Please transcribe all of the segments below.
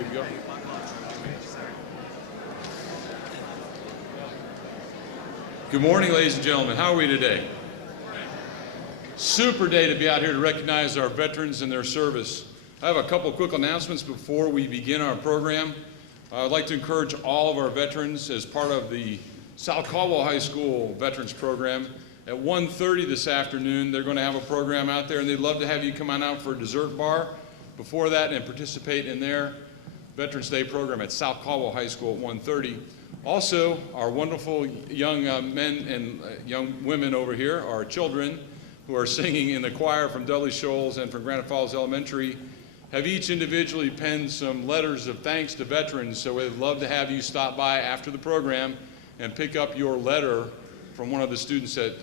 Good to go. Good morning, ladies and gentlemen. How are we today? Super day to be out here to recognize our veterans and their service. I have a couple quick announcements before we begin our program. I'd like to encourage all of our veterans as part of the South Caldwell High School Veterans Program. At 1:30 this afternoon, they're going to have a program out there, and they'd love to have you come on out for a dessert bar before that and participate in their Veterans Day program at South Caldwell High School at 1:30. Also, our wonderful young men and young women over here, our children who are singing in the choir from Dudley Shoals and from Granite Falls Elementary, have each individually penned some letters of thanks to veterans, so we'd love to have you stop by after the program and pick up your letter from one of the students at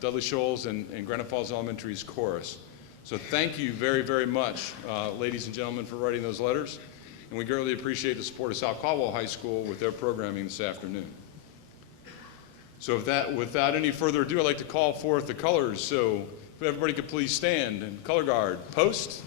Dudley Shoals and Granite Falls Elementary's chorus. So thank you very, very much, ladies and gentlemen, for writing those letters, and we greatly appreciate the support of South Caldwell High School with their programming this afternoon. So without any further ado, I'd like to call forth the colors, so if everybody could please stand and color guard, post.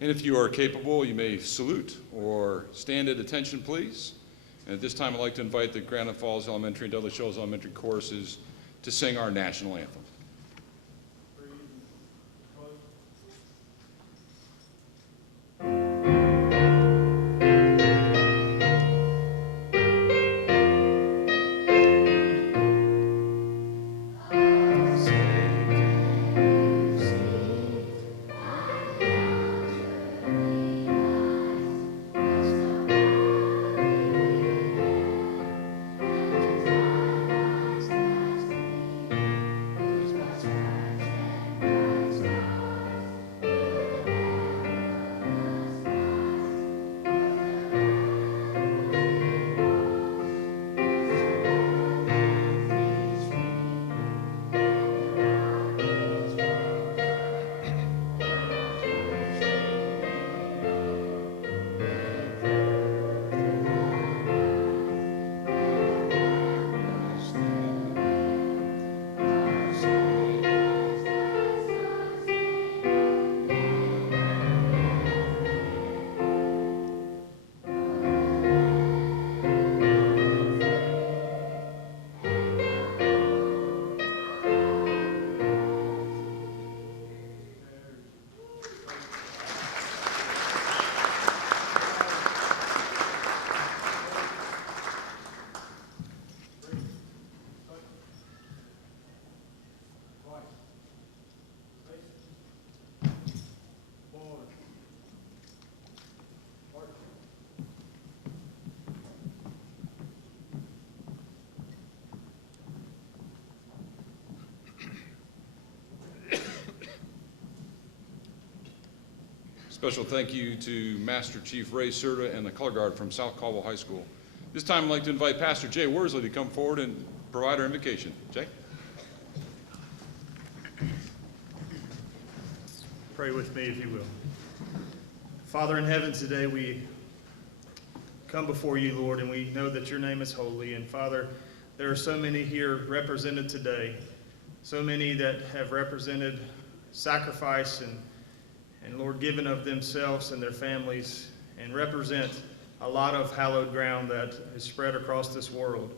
And if you are capable, you may salute or stand at attention, please. And at this time, I'd like to invite the Granite Falls Elementary and Dudley Shoals Elementary choruses to sing our national anthem. Special thank you to Master Chief Ray Serta and the color guard from South Caldwell High School. This time I'd like to invite Pastor Jay Worsley to come forward and provide our invocation. Jay? Pray with me if you will. Father in heaven, today we come before you, Lord, and we know that your name is holy. And Father, there are so many here represented today, so many that have represented sacrifice and Lord, given of themselves and their families, and represent a lot of hallowed ground that is spread across this world.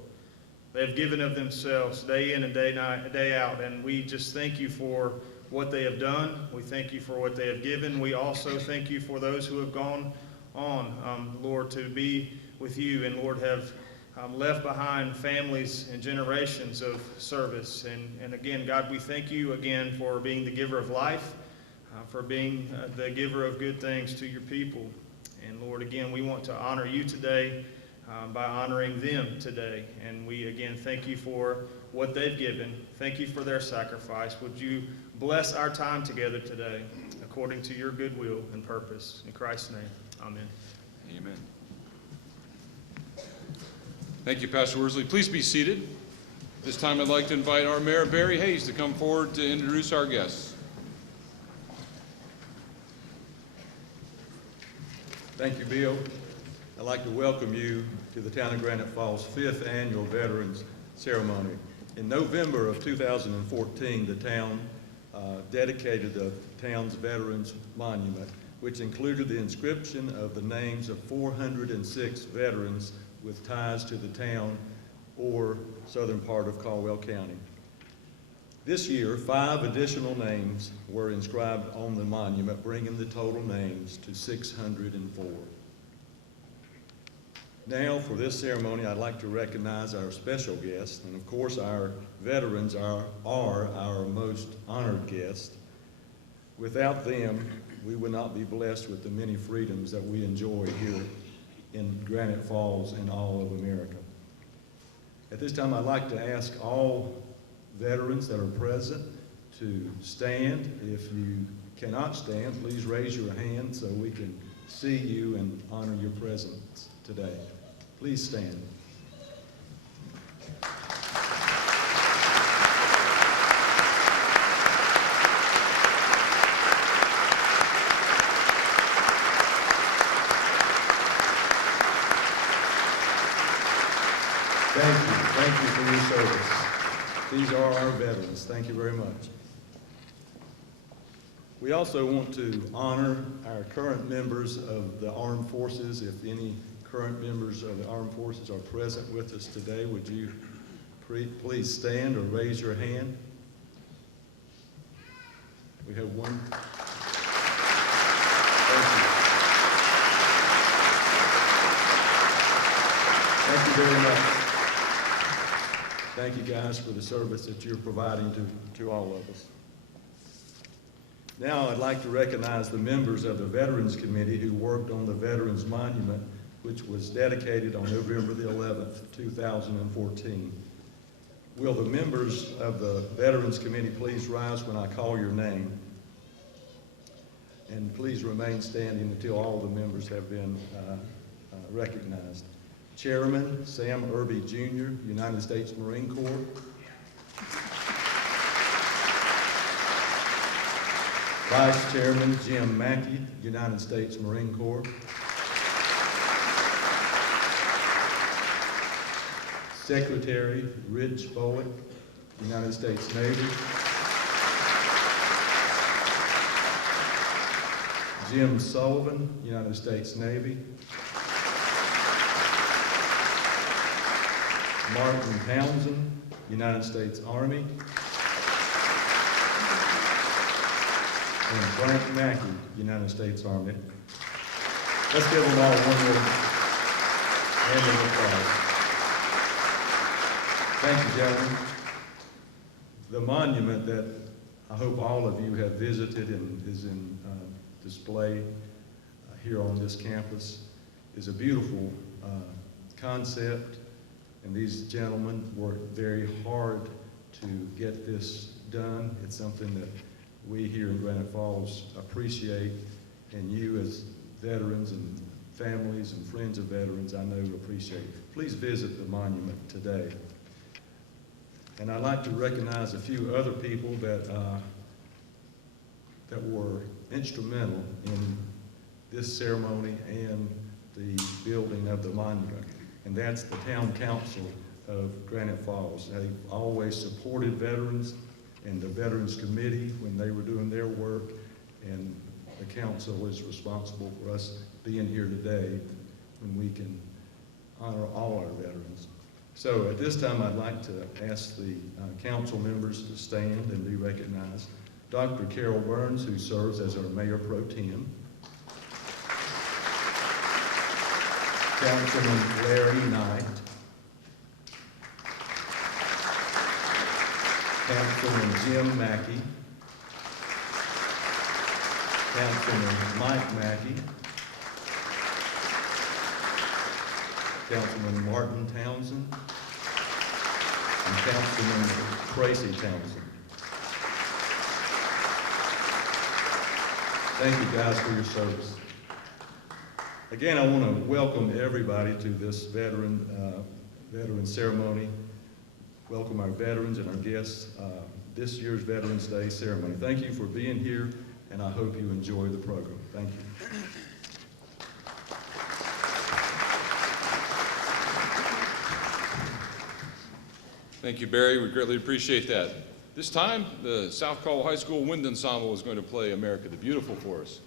They have given of themselves day in and day out, and we just thank you for what they have done. We thank you for what they have given. We also thank you for those who have gone on, Lord, to be with you, and Lord, have left behind families and generations of service. And again, God, we thank you again for being the giver of life, for being the giver of good things to your people. And Lord, again, we want to honor you today by honoring them today. And we, again, thank you for what they've given. Thank you for their sacrifice. Would you bless our time together today according to your good will and purpose. In Christ's name, amen. Amen. Thank you, Pastor Worsley. Please be seated. This time I'd like to invite our Mayor, Barry Hayes, to come forward to introduce our guests. Thank you, Bill. I'd like to welcome you to the Town of Granite Falls 5th Annual Veterans Ceremony. In November of 2014, the town dedicated the town's Veterans Monument, which included the inscription of the names of 406 veterans with ties to the town or southern part of Caldwell County. This year, 5 additional names were inscribed on the monument, bringing the total names to 604. Now, for this ceremony, I'd like to recognize our special guests, and of course, our veterans are our most honored guests. Without them, we would not be blessed with the many freedoms that we enjoy here in Granite Falls and all of America. At this time, I'd like to ask all veterans that are present to stand. If you cannot stand, please raise your hand so we can see you and honor your presence today. Please stand. Thank you for your service. These are our veterans. Thank you very much. We also want to honor our current members of the armed forces. If any current members of the armed forces are present with us today, would you please stand or raise your hand? We have one. Thank you very much. Thank you guys for the service that you're providing to all of us. Now I'd like to recognize the members of the Veterans Committee who worked on the Veterans Monument, which was dedicated on November the 11th, 2014. Will the members of the Veterans Committee please rise when I call your name? And please remain standing until all the members have been recognized. Chairman Sam Irby Jr., United States Marine Corps. Vice Chairman Jim Mackey, United States Marine Corps. Secretary Rich Bullock, United States Navy. Jim Sullivan, United States Navy. Martin Townsend, United States Army. And Frank Mackey, United States Army. Let's give them all one more round of applause. Thank you, gentlemen. The monument that I hope all of you have visited and is in display here on this campus is a beautiful concept. And these gentlemen worked very hard to get this done. It's something that we here in Granite Falls appreciate, and you as veterans and families and friends of veterans, I know appreciate. Please visit the monument today. And I'd like to recognize a few other people that were instrumental in this ceremony and the building of the monument. And that's the Town Council of Granite Falls. They've always supported veterans and the Veterans Committee when they were doing their work, and the council is responsible for us being here today when we can honor all our veterans. So at this time, I'd like to ask the council members to stand and be recognized. Dr. Carol Burns, who serves as our Mayor Pro Tem. Councilman Larry Knight. Councilman Jim Mackey. Councilman Mike Mackey. Councilman Martin Townsend, and Councilman Tracy Townsend. Thank you guys for your service. Again, I want to welcome everybody to this veteran ceremony. Welcome our veterans and our guests this year's Veterans Day ceremony. Thank you for being here, and I hope you enjoy the program. Thank you. Thank you, Barry. We greatly appreciate that. This time, the South Caldwell High School Wind Ensemble is going to play America the Beautiful for us.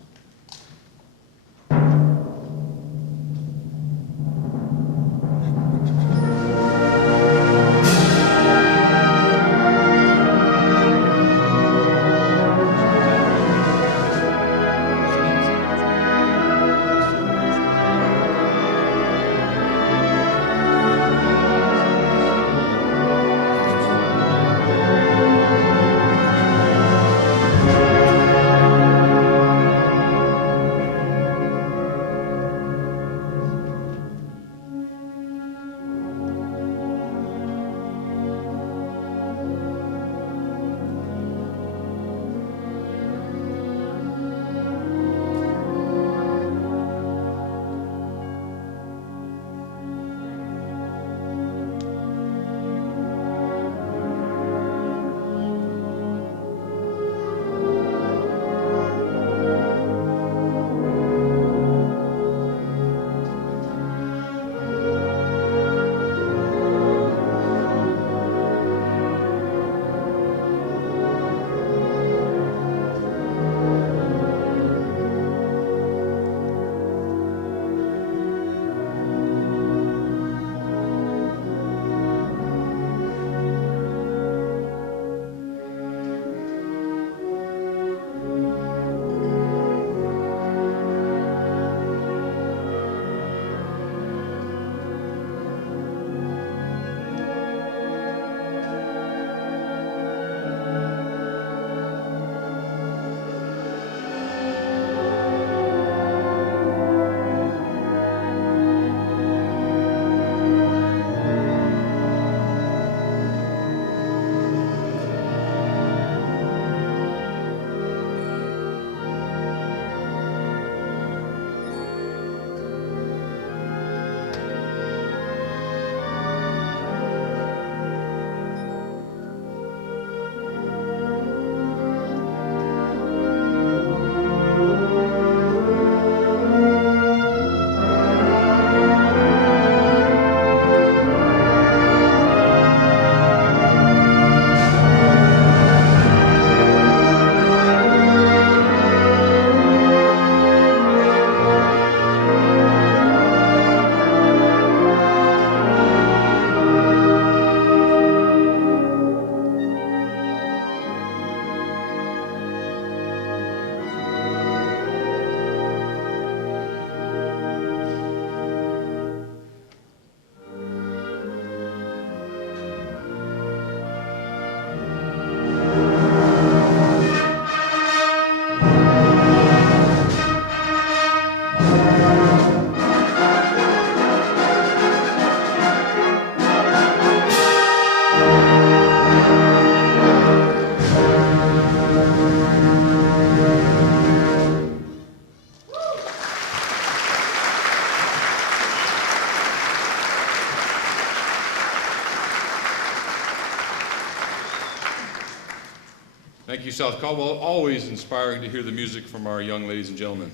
Thank you, South Caldwell. Always inspiring to hear the music from our young ladies and gentlemen.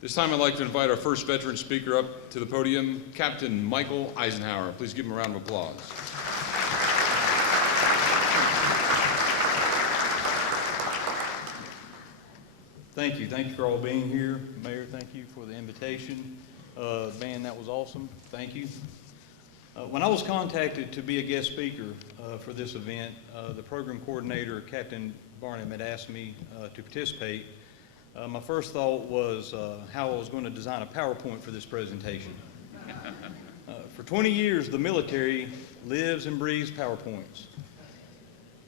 This time I'd like to invite our first veteran speaker up to the podium, Captain Michael Eisenhower. Please give him a round of applause. Thank you. Thank you for all being here. Mayor, thank you for the invitation. Band, that was awesome. Thank you. When I was contacted to be a guest speaker for this event, the program coordinator, Captain Barnum, had asked me to participate. My first thought was how I was going to design a PowerPoint for this presentation. For 20 years, the military lives and breathes PowerPoints.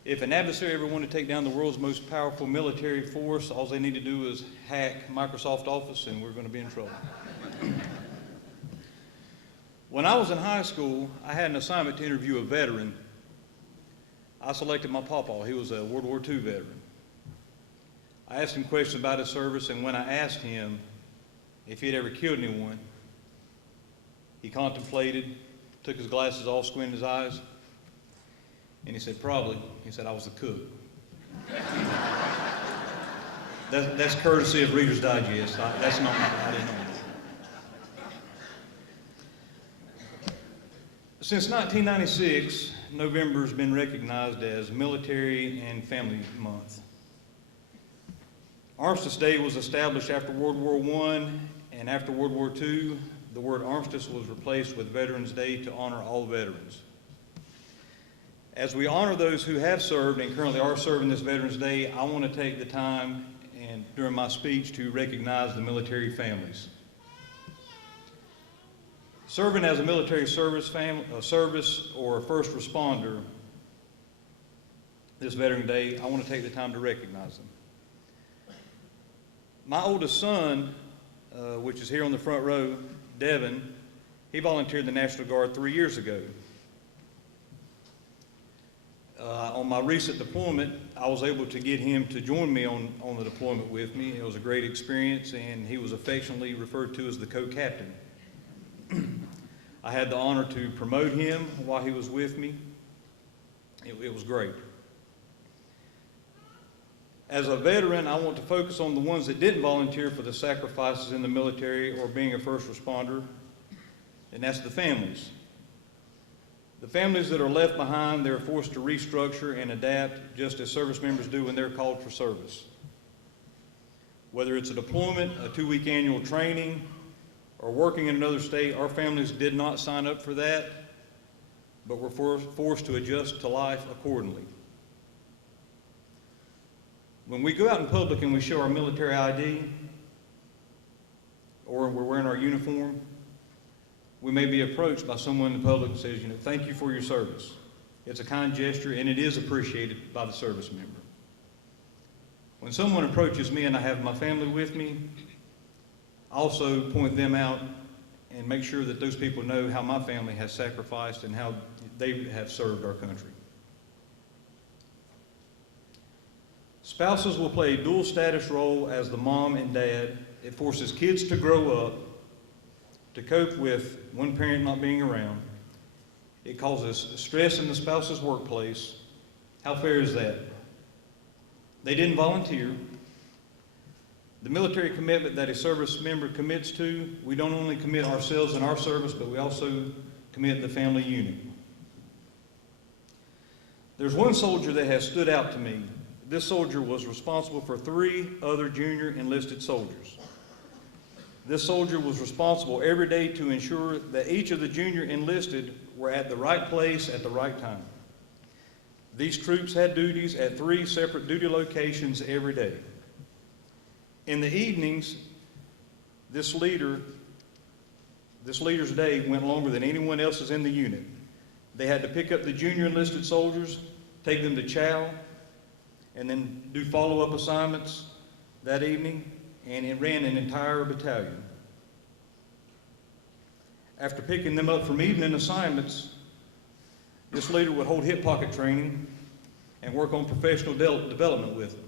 If an adversary ever wanted to take down the world's most powerful military force, all they need to do is hack Microsoft Office and we're going to be in trouble. When I was in high school, I had an assignment to interview a veteran. I selected my pawpaw. He was a World War II veteran. I asked him questions about his service, and when I asked him if he had ever killed anyone, he contemplated, took his glasses off, squinted his eyes, and he said, probably. He said, I was the cook. That's courtesy of Reader's Digest. That's not, I didn't know. Since 1996, November has been recognized as Military and Family Month. Armistice Day was established after World War I, and after World War II, the word armistice was replaced with Veterans Day to honor all veterans. As we honor those who have served and currently are serving this Veterans Day, I want to take the time and during my speech to recognize the military families. Serving as a military service or a first responder this Veterans Day, I want to take the time to recognize them. My oldest son, which is here on the front row, Devin, he volunteered in the National Guard 3 years ago. On my recent deployment, I was able to get him to join me on the deployment with me. It was a great experience, and he was affectionately referred to as the co-captain. I had the honor to promote him while he was with me. It was great. As a veteran, I want to focus on the ones that didn't volunteer for the sacrifices in the military or being a first responder, and that's the families. The families that are left behind, they're forced to restructure and adapt just as service members do when they're called for service. Whether it's a deployment, a 2-week annual training, or working in another state, our families did not sign up for that, but were forced to adjust to life accordingly. When we go out in public and we show our military ID, or we're wearing our uniform, we may be approached by someone in the public and says, thank you for your service. It's a kind gesture, and it is appreciated by the service member. When someone approaches me and I have my family with me, I also point them out and make sure that those people know how my family has sacrificed and how they have served our country. Spouses will play a dual status role as the mom and dad. It forces kids to grow up, to cope with one parent not being around. It causes stress in the spouse's workplace. How fair is that? They didn't volunteer. The military commitment that a service member commits to, we don't only commit ourselves in our service, but we also commit the family unit. There's one soldier that has stood out to me. This soldier was responsible for 3 other junior enlisted soldiers. This soldier was responsible every day to ensure that each of the junior enlisted were at the right place at the right time. These troops had duties at 3 separate duty locations every day. In the evenings, this leader's day went longer than anyone else's in the unit. They had to pick up the junior enlisted soldiers, take them to chow, and then do follow-up assignments that evening, and it ran an entire battalion. After picking them up from evening assignments, this leader would hold hip pocket training and work on professional development with them.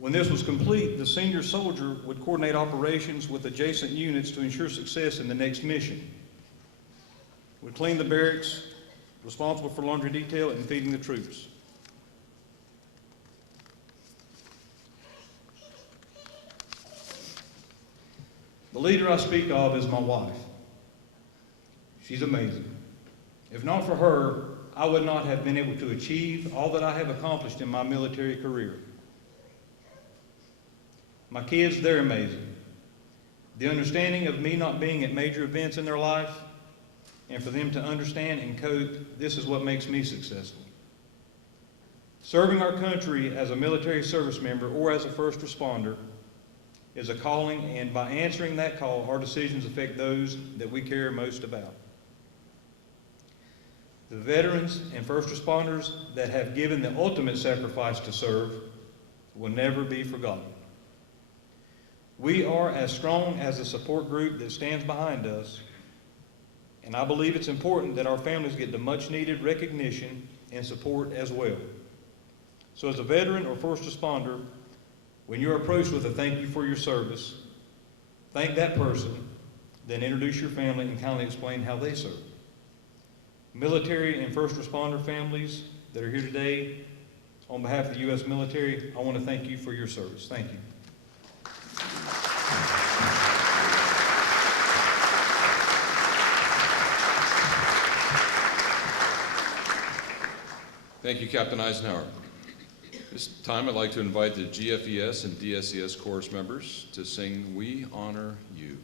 When this was complete, the senior soldier would coordinate operations with adjacent units to ensure success in the next mission. Would clean the barracks, responsible for laundry detail and feeding the troops. The leader I speak of is my wife. She's amazing. If not for her, I would not have been able to achieve all that I have accomplished in my military career. My kids, they're amazing. The understanding of me not being at major events in their life, and for them to understand and cope, this is what makes me successful. Serving our country as a military service member or as a first responder is a calling, and by answering that call, our decisions affect those that we care most about. The veterans and first responders that have given the ultimate sacrifice to serve will never be forgotten. We are as strong as the support group that stands behind us, and I believe it's important that our families get the much-needed recognition and support as well. So as a veteran or first responder, when you're approached with a thank you for your service, thank that person, then introduce your family and kindly explain how they serve. Military and first responder families that are here today, on behalf of the U.S. military, I want to thank you for your service. Thank you. Thank you, Captain Eisenhower. This time I'd like to invite the GFES and DSES chorus members to sing "We Honor You."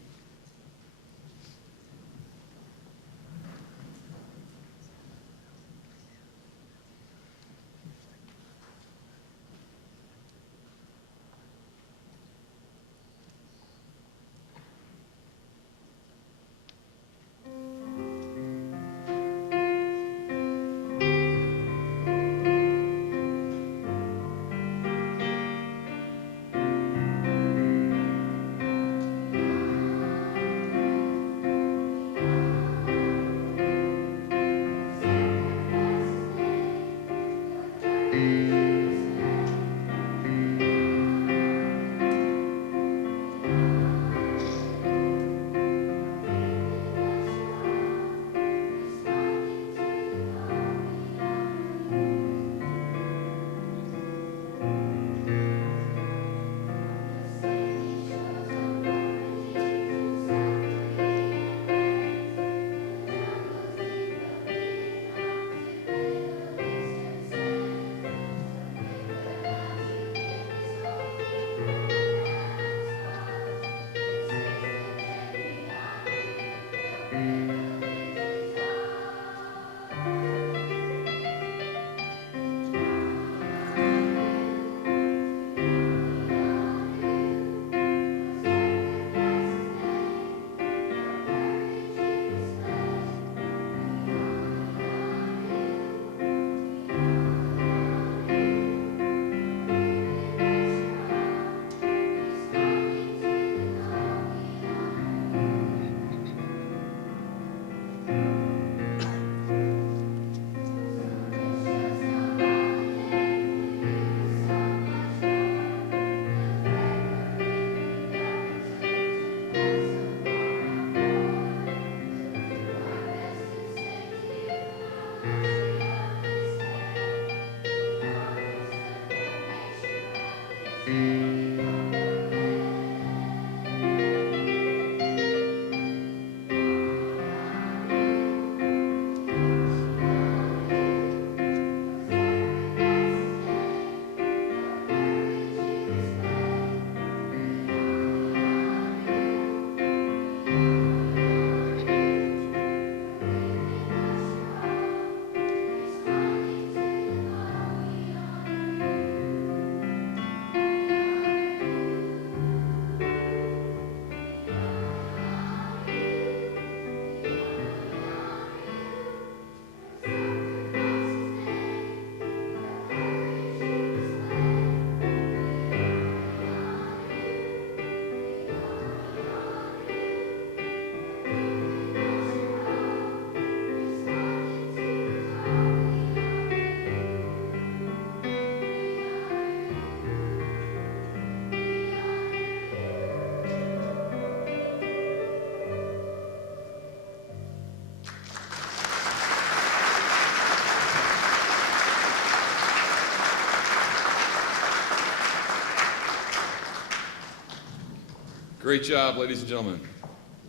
Great job, ladies and gentlemen.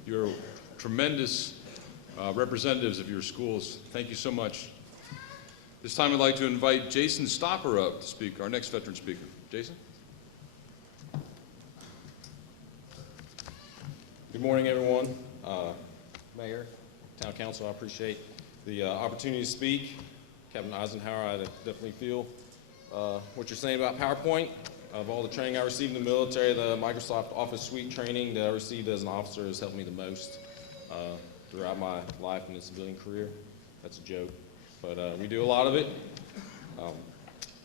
You're tremendous representatives of your schools. Thank you so much. This time I'd like to invite Jason Stopper up to speak, our next veteran speaker. Jason? Good morning, everyone. Mayor, Town Council, I appreciate the opportunity to speak. Captain Eisenhower, I definitely feel what you're saying about PowerPoint. Of all the training I received in the military, the Microsoft Office Suite training that I received as an officer has helped me the most throughout my life and the civilian career. That's a joke, but we do a lot of it. I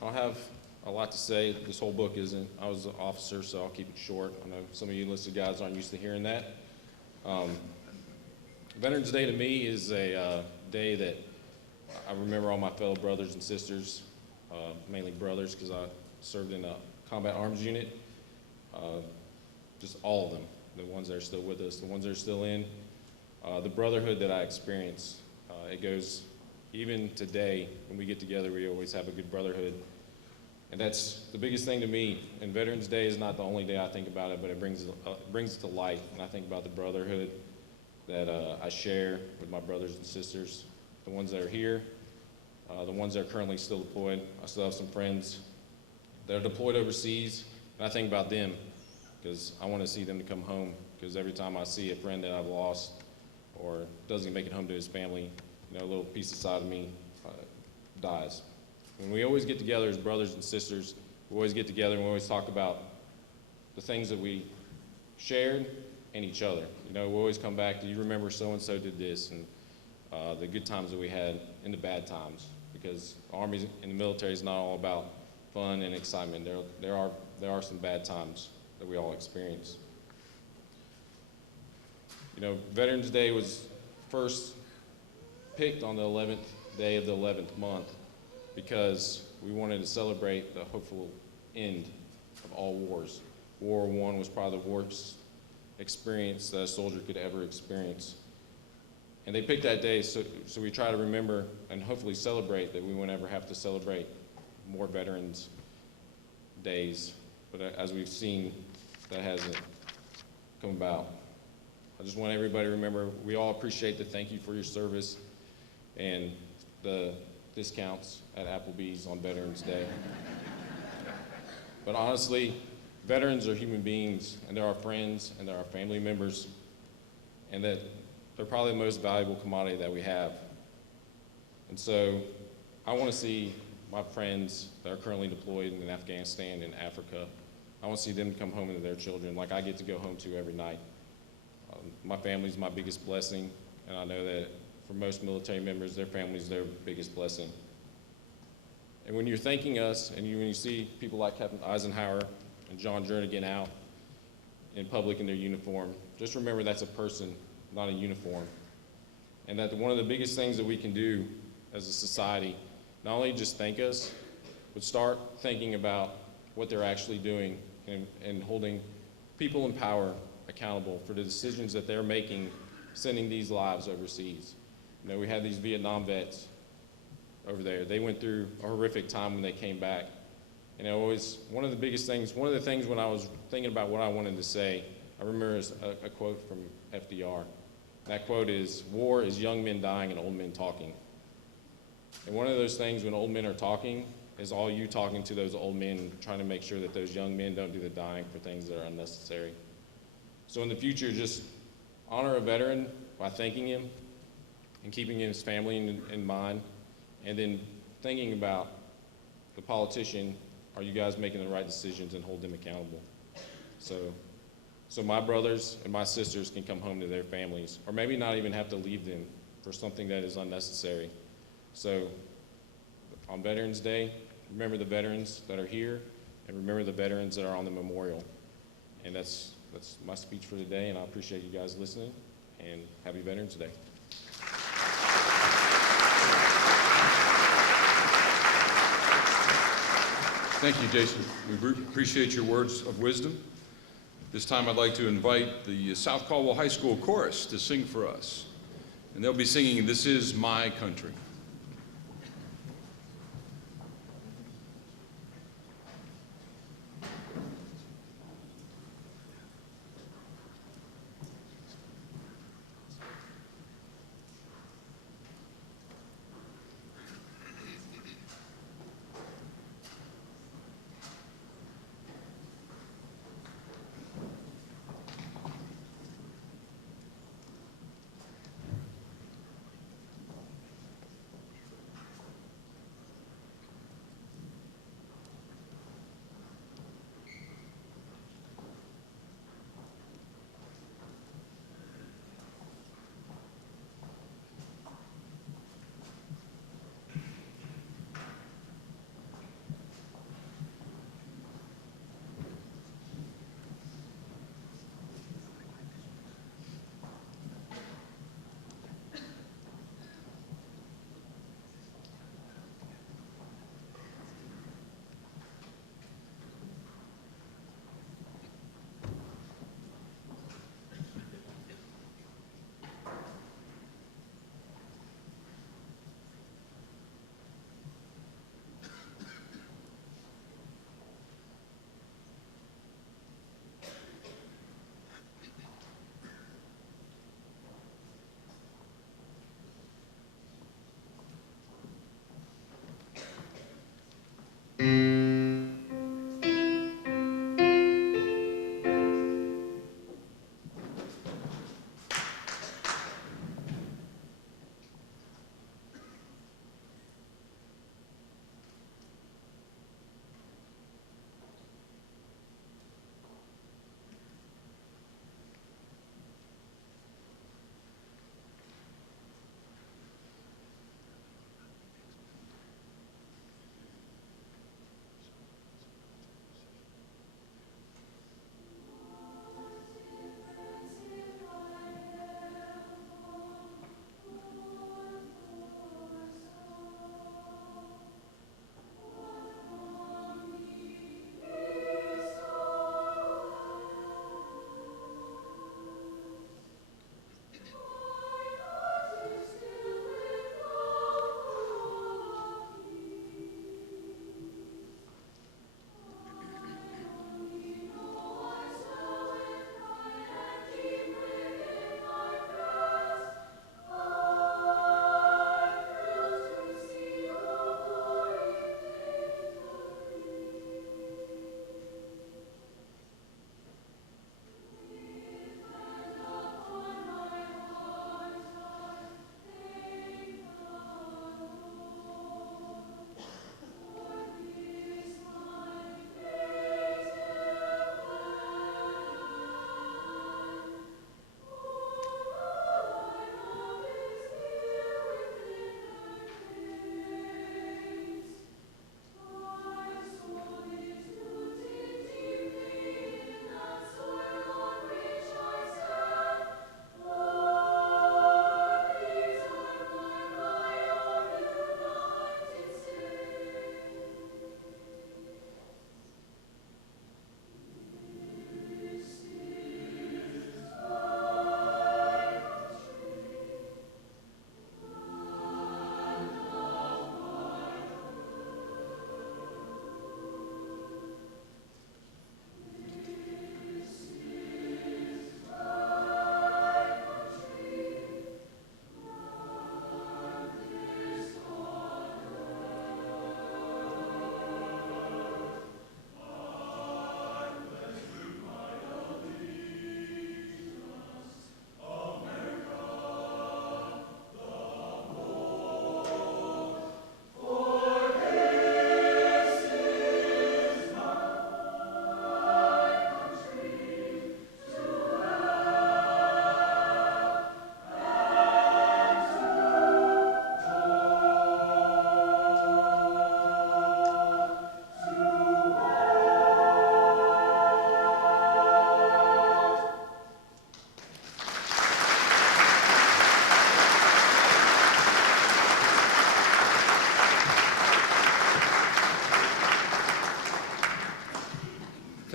don't have a lot to say. This whole book isn't. I was an officer, so I'll keep it short. I know some of you enlisted guys aren't used to hearing that. Veterans Day to me is a day that I remember all my fellow brothers and sisters, mainly brothers because I served in a combat arms unit. Just all of them, the ones that are still with us, the ones that are still in. The brotherhood that I experienced, it goes, even today when we get together, we always have a good brotherhood. And that's the biggest thing to me. And Veterans Day is not the only day I think about it, but it brings it to life. And I think about the brotherhood that I share with my brothers and sisters, the ones that are here, the ones that are currently still deployed. I still have some friends that are deployed overseas, and I think about them because I want to see them to come home, because every time I see a friend that I've lost or doesn't make it home to his family, a little piece inside of me dies. When we always get together as brothers and sisters, we always get together and we always talk about the things that we shared and each other. We always come back to, you remember so-and-so did this, and the good times that we had and the bad times, because the Army and the military is not all about fun and excitement. There are some bad times that we all experience. Veterans Day was first picked on the 11th day of the 11th month because we wanted to celebrate the hopeful end of all wars. World War I was probably the worst experience that a soldier could ever experience. And they picked that day so we try to remember and hopefully celebrate that we won't ever have to celebrate more Veterans Days. But as we've seen, that hasn't come about. I just want everybody to remember, we all appreciate the thank you for your service and the discounts at Applebee's on Veterans Day. But honestly, veterans are human beings, and they're our friends, and they're our family members, and that they're probably the most valuable commodity that we have. And so I want to see my friends that are currently deployed in Afghanistan and Africa, I want to see them come home to their children like I get to go home to every night. My family's my biggest blessing, and I know that for most military members, their family's their biggest blessing. And when you're thanking us, and when you see people like Captain Eisenhower and John Jernigan out in public in their uniform, just remember that's a person, not a uniform. And that one of the biggest things that we can do as a society, not only just thank us, but start thinking about what they're actually doing and holding people in power accountable for the decisions that they're making, sending these lives overseas. We had these Vietnam vets over there. They went through a horrific time when they came back. And one of the things when I was thinking about what I wanted to say, I remember a quote from FDR. That quote is, "War is young men dying and old men talking." And one of those things when old men are talking is all you talking to those old men, trying to make sure that those young men don't do the dying for things that are unnecessary. So in the future, just honor a veteran by thanking him and keeping his family in mind, and then thinking about the politician, are you guys making the right decisions, and hold them accountable. So my brothers and my sisters can come home to their families, or maybe not even have to leave them for something that is unnecessary. So on Veterans Day, remember the veterans that are here, and remember the veterans that are on the memorial. And that's my speech for today, and I appreciate you guys listening, and happy Veterans Day. Thank you, Jason. We appreciate your words of wisdom. This time I'd like to invite the South Caldwell High School Chorus to sing for us. And they'll be singing, "This Is My Country."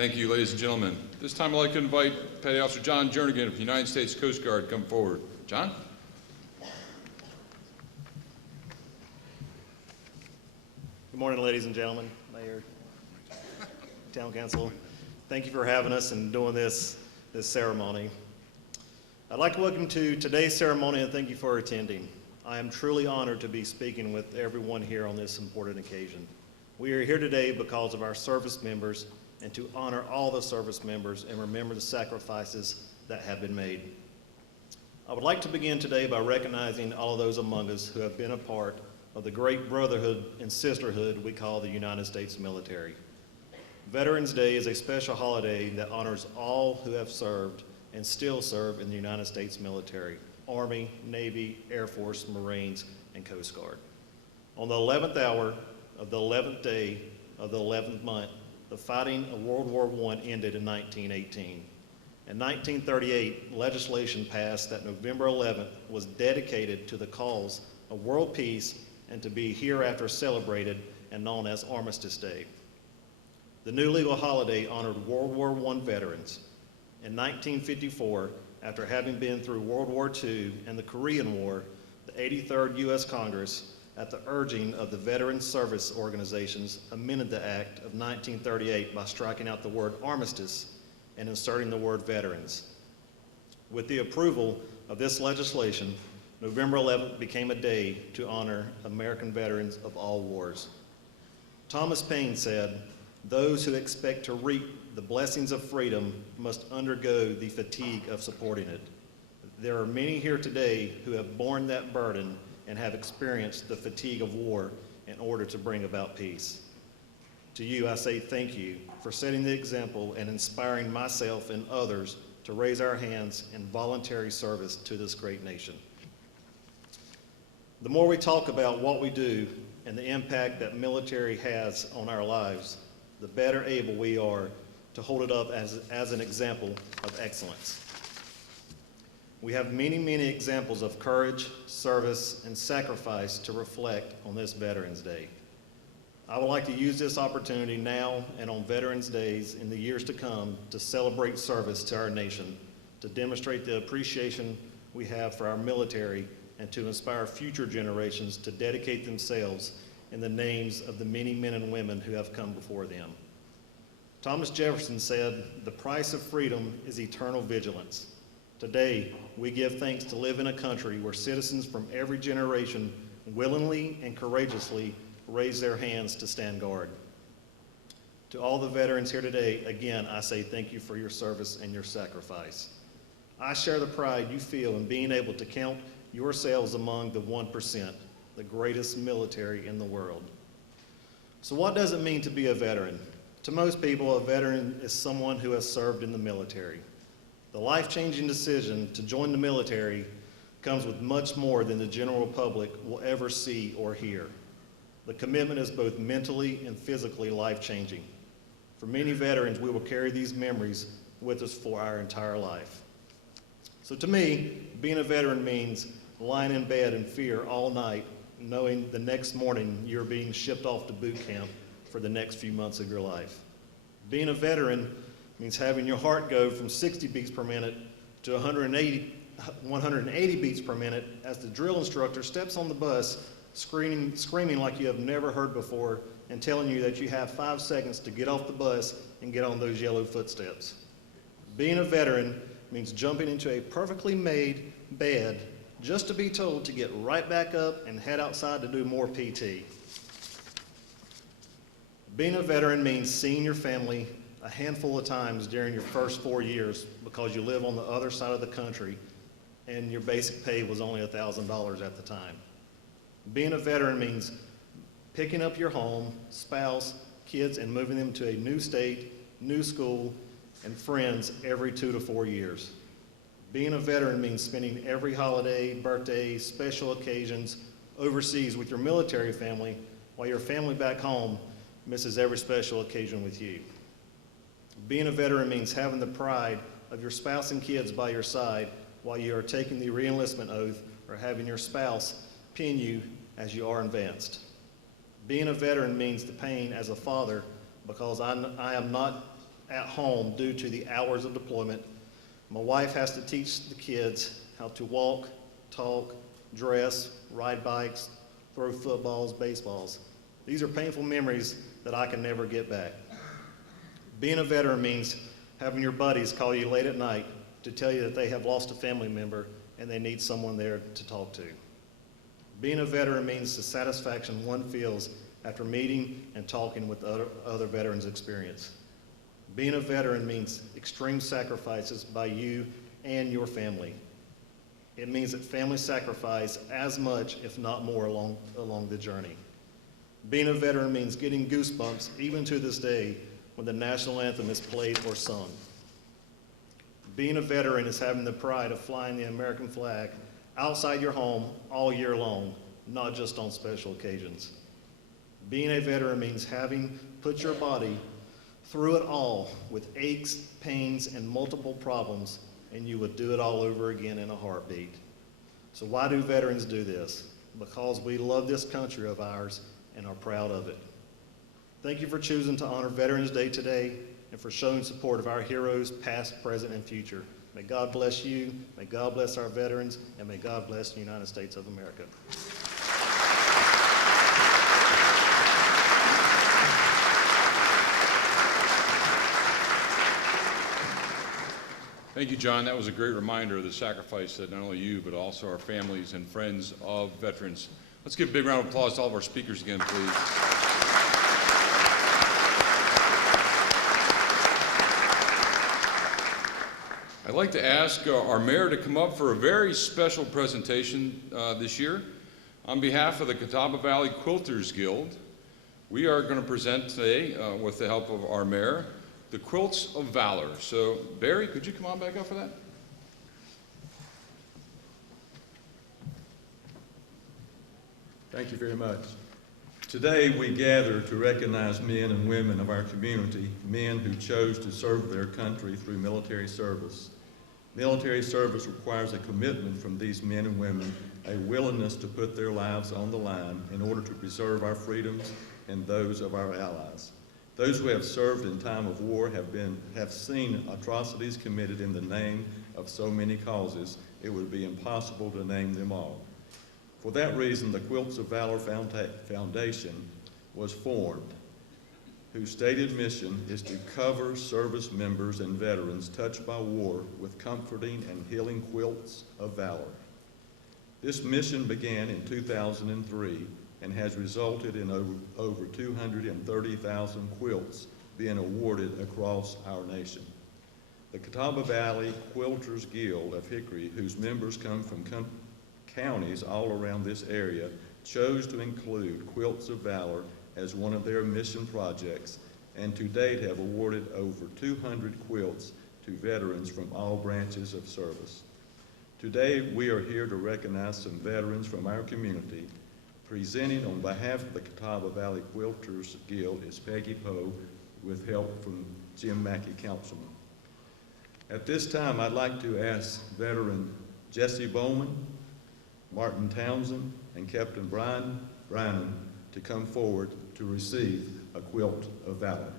Thank you, ladies and gentlemen. This time I'd like to invite Petty Officer John Jernigan of the United States Coast Guard to come forward. John? Good morning, ladies and gentlemen, Mayor, Town Council. Thank you for having us and doing this ceremony. I'd like to welcome to today's ceremony and thank you for attending. I am truly honored to be speaking with everyone here on this important occasion. We are here today because of our service members and to honor all the service members and remember the sacrifices that have been made. I would like to begin today by recognizing all of those among us who have been a part of the great brotherhood and sisterhood we call the United States military. Veterans Day is a special holiday that honors all who have served and still serve in the United States military, Army, Navy, Air Force, Marines, and Coast Guard. On the 11th hour of the 11th day of the 11th month, the fighting of World War I ended in 1918. In 1938, legislation passed that November 11th was dedicated to the cause of world peace and to be hereafter celebrated and known as Armistice Day. The new legal holiday honored World War I veterans. In 1954, after having been through World War II and the Korean War, the 83rd U.S. Congress, at the urging of the Veterans Service Organizations, amended the Act of 1938 by striking out the word armistice and inserting the word veterans. With the approval of this legislation, November 11th became a day to honor American veterans of all wars. Thomas Paine said, "Those who expect to reap the blessings of freedom must undergo the fatigue of supporting it." There are many here today who have borne that burden and have experienced the fatigue of war in order to bring about peace. To you, I say thank you for setting the example and inspiring myself and others to raise our hands in voluntary service to this great nation. The more we talk about what we do and the impact that military has on our lives, the better able we are to hold it up as an example of excellence. We have many, many examples of courage, service, and sacrifice to reflect on this Veterans Day. I would like to use this opportunity now and on Veterans Days in the years to come to celebrate service to our nation, to demonstrate the appreciation we have for our military, and to inspire future generations to dedicate themselves in the names of the many men and women who have come before them. Thomas Jefferson said, "The price of freedom is eternal vigilance." Today, we give thanks to live in a country where citizens from every generation willingly and courageously raise their hands to stand guard. To all the veterans here today, again, I say thank you for your service and your sacrifice. I share the pride you feel in being able to count yourselves among the 1%, the greatest military in the world. So what does it mean to be a veteran? To most people, a veteran is someone who has served in the military. The life-changing decision to join the military comes with much more than the general public will ever see or hear. The commitment is both mentally and physically life-changing. For many veterans, we will carry these memories with us for our entire life. So to me, being a veteran means lying in bed in fear all night, knowing the next morning you're being shipped off to boot camp for the next few months of your life. Being a veteran means having your heart go from 60 beats per minute to 180 beats per minute as the drill instructor steps on the bus screaming like you have never heard before and telling you that you have 5 seconds to get off the bus and get on those yellow footsteps. Being a veteran means jumping into a perfectly made bed just to be told to get right back up and head outside to do more PT. Being a veteran means seeing your family a handful of times during your first 4 years because you live on the other side of the country and your basic pay was only $1,000 at the time. Being a veteran means picking up your home, spouse, kids, and moving them to a new state, new school, and friends every 2 to 4 years. Being a veteran means spending every holiday, birthday, special occasions overseas with your military family while your family back home misses every special occasion with you. Being a veteran means having the pride of your spouse and kids by your side while you are taking the re-enlistment oath or having your spouse pin you as you are advanced. Being a veteran means the pain as a father because I am not at home due to the hours of deployment. My wife has to teach the kids how to walk, talk, dress, ride bikes, throw footballs, baseballs. These are painful memories that I can never get back. Being a veteran means having your buddies call you late at night to tell you that they have lost a family member and they need someone there to talk to. Being a veteran means the satisfaction one feels after meeting and talking with other veterans' experience. Being a veteran means extreme sacrifices by you and your family. It means that family sacrifice as much, if not more, along the journey. Being a veteran means getting goosebumps even to this day when the national anthem is played or sung. Being a veteran is having the pride of flying the American flag outside your home all year long, not just on special occasions. Being a veteran means having put your body through it all with aches, pains, and multiple problems, and you would do it all over again in a heartbeat. So why do veterans do this? Because we love this country of ours and are proud of it. Thank you for choosing to honor Veterans Day today and for showing support of our heroes, past, present, and future. May God bless you, may God bless our veterans, and may God bless the United States of America. Thank you, John. That was a great reminder of the sacrifice that not only you, but also our families and friends of veterans. Let's give a big round of applause to all of our speakers again, please. I'd like to ask our mayor to come up for a very special presentation this year. On behalf of the Catawba Valley Quilters Guild, we are going to present today, with the help of our mayor, the Quilts of Valor. So, Barry, could you come on back up for that? Thank you very much. Today we gather to recognize men and women of our community, men who chose to serve their country through military service. Military service requires a commitment from these men and women, a willingness to put their lives on the line in order to preserve our freedoms and those of our allies. Those who have served in time of war have seen atrocities committed in the name of so many causes, it would be impossible to name them all. For that reason, the Quilts of Valor Foundation was formed, whose stated mission is to cover service members and veterans touched by war with comforting and healing quilts of valor. This mission began in 2003 and has resulted in over 230,000 quilts being awarded across our nation. The Catawba Valley Quilters Guild of Hickory, whose members come from counties all around this area, chose to include Quilts of Valor as one of their mission projects, and to date have awarded over 200 quilts to veterans from all branches of service. Today, we are here to recognize some veterans from our community. Presenting on behalf of the Catawba Valley Quilters Guild is Peggy Poe, with help from Jim Mackey, councilman. At this time, I'd like to ask veteran Jesse Bowman, Martin Townsend, and Captain Brian Brannon to come forward to receive a Quilt of Valor.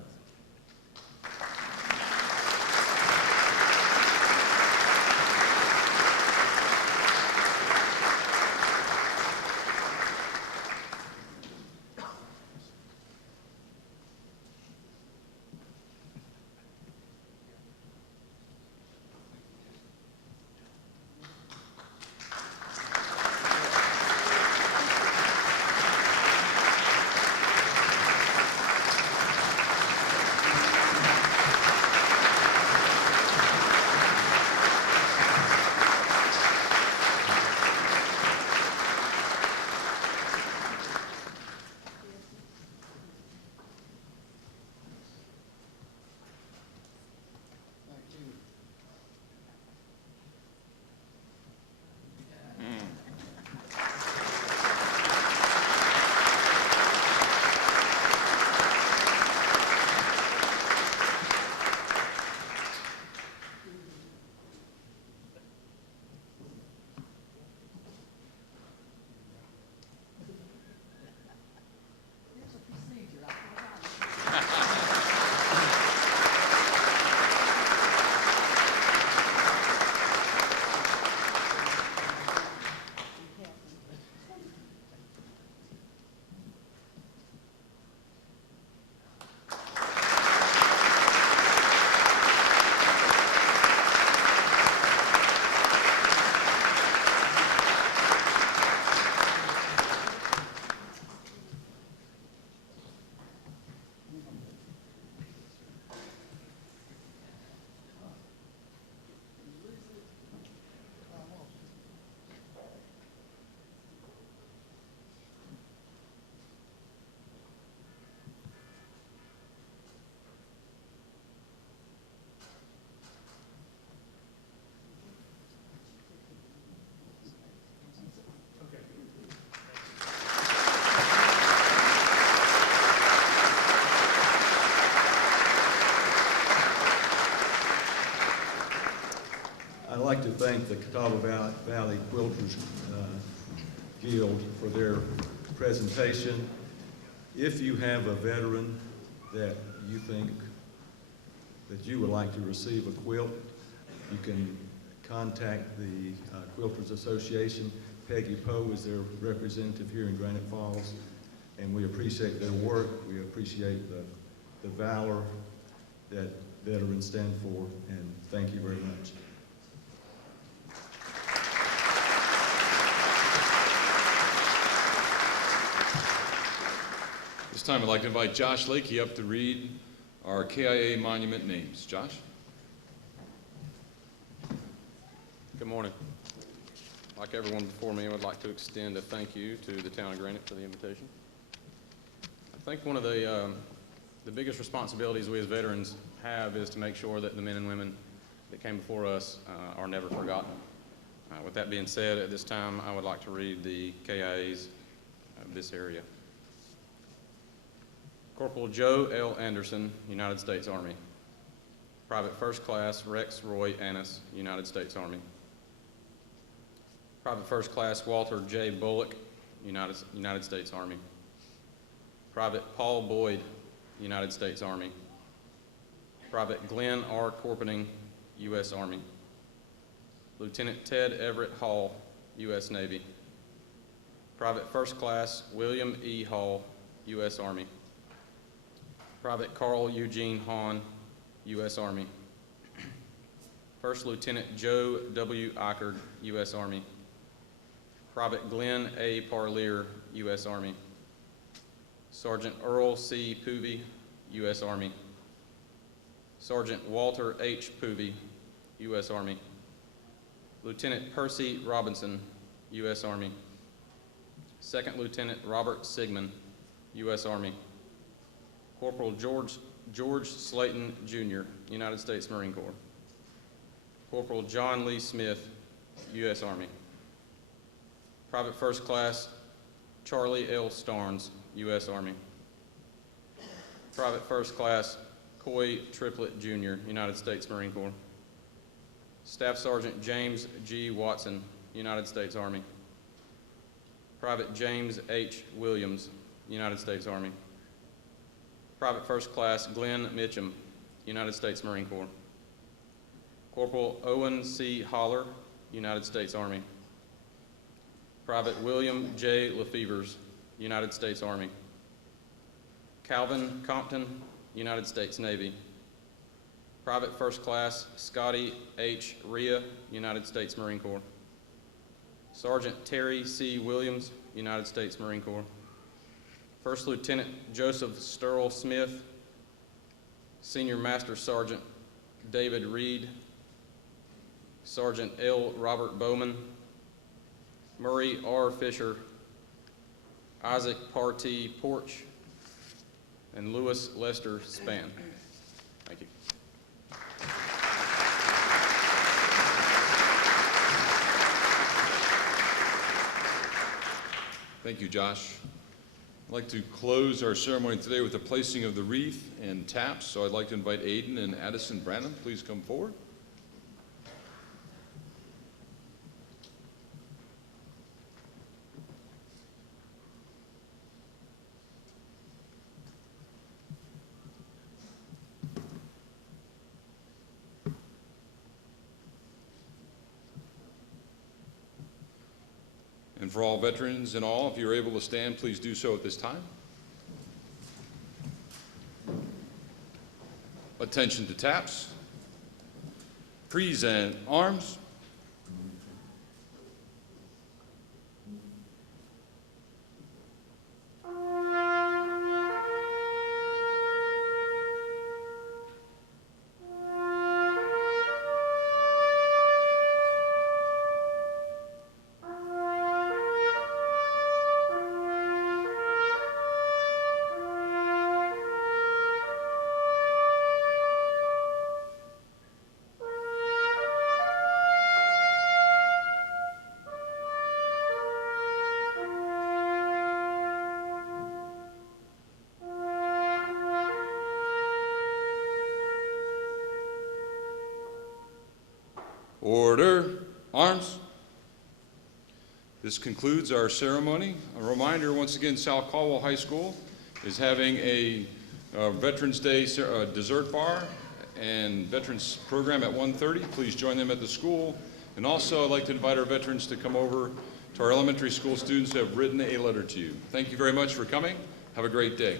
thank the Catawba Valley Quilters Guild for their presentation. If you have a veteran that you think that you would like to receive a quilt, you can contact the Quilters Association. Peggy Poe is their representative here in Granite Falls, and we appreciate their work. We appreciate the valor that veterans stand for, and thank you very much. This time I'd like to invite Josh Lakey up to read our KIA monument names. Josh? Good morning. Like everyone before me, I would like to extend a thank you to the town of Granite for the invitation. I think one of the biggest responsibilities we as veterans have is to make sure that the men and women that came before us are never forgotten. With that being said, at this time, I would like to read the KIAs of this area. Corporal Joe L. Anderson, United States Army. Private First Class Rex Roy Annis, United States Army. Private First Class Walter J. Bullock, United States Army. Private Paul Boyd, United States Army. Private Glenn R. Corpening, U.S. Army. Lieutenant Ted Everett Hall, U.S. Navy. Private First Class William E. Hall, U.S. Army. Private Carl Eugene Hahn, U.S. Army. First Lieutenant Joe W. Eichard, U.S. Army. Private Glenn A. Parlier, U.S. Army. Sergeant Earl C. Poovey, U.S. Army. Sergeant Walter H. Poovey, U.S. Army. Lieutenant Percy Robinson, U.S. Army. Second Lieutenant Robert Sigmund, U.S. Army. Corporal George Slayton, Jr., United States Marine Corps. Corporal John Lee Smith, U.S. Army. Private First Class Charlie L. Starnes, U.S. Army. Private First Class Coy Triplett, Jr., United States Marine Corps. Staff Sergeant James G. Watson, United States Army. Private James H. Williams, United States Army. Private First Class Glenn Mitchum, United States Marine Corps. Corporal Owen C. Holler, United States Army. Private William J. Lefevers, United States Army. Calvin Compton, United States Navy. Private First Class Scotty H. Rhea, United States Marine Corps. Sergeant Terry C. Williams, United States Marine Corps. First Lieutenant Joseph Sterl Smith. Senior Master Sergeant David Reed. Sergeant L. Robert Bowman. Murray R. Fisher. Isaac Partee Porch. And Lewis Lester Spann. Thank you. Thank you, Josh. I'd like to close our ceremony today with the placing of the wreath and taps, so I'd like to invite Aiden and Addison Branham. Please come forward. And for all veterans and all, if you're able to stand, please do so at this time. Attention to taps. Present arms. Order. Arms. This concludes our ceremony. A reminder, once again, South Caldwell High School is having a Veterans Day dessert bar and veterans program at 1:30. Please join them at the school. And also, I'd like to invite our veterans to come over to our elementary school students who have written a letter to you. Thank you very much for coming. Have a great day.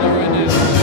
Right now.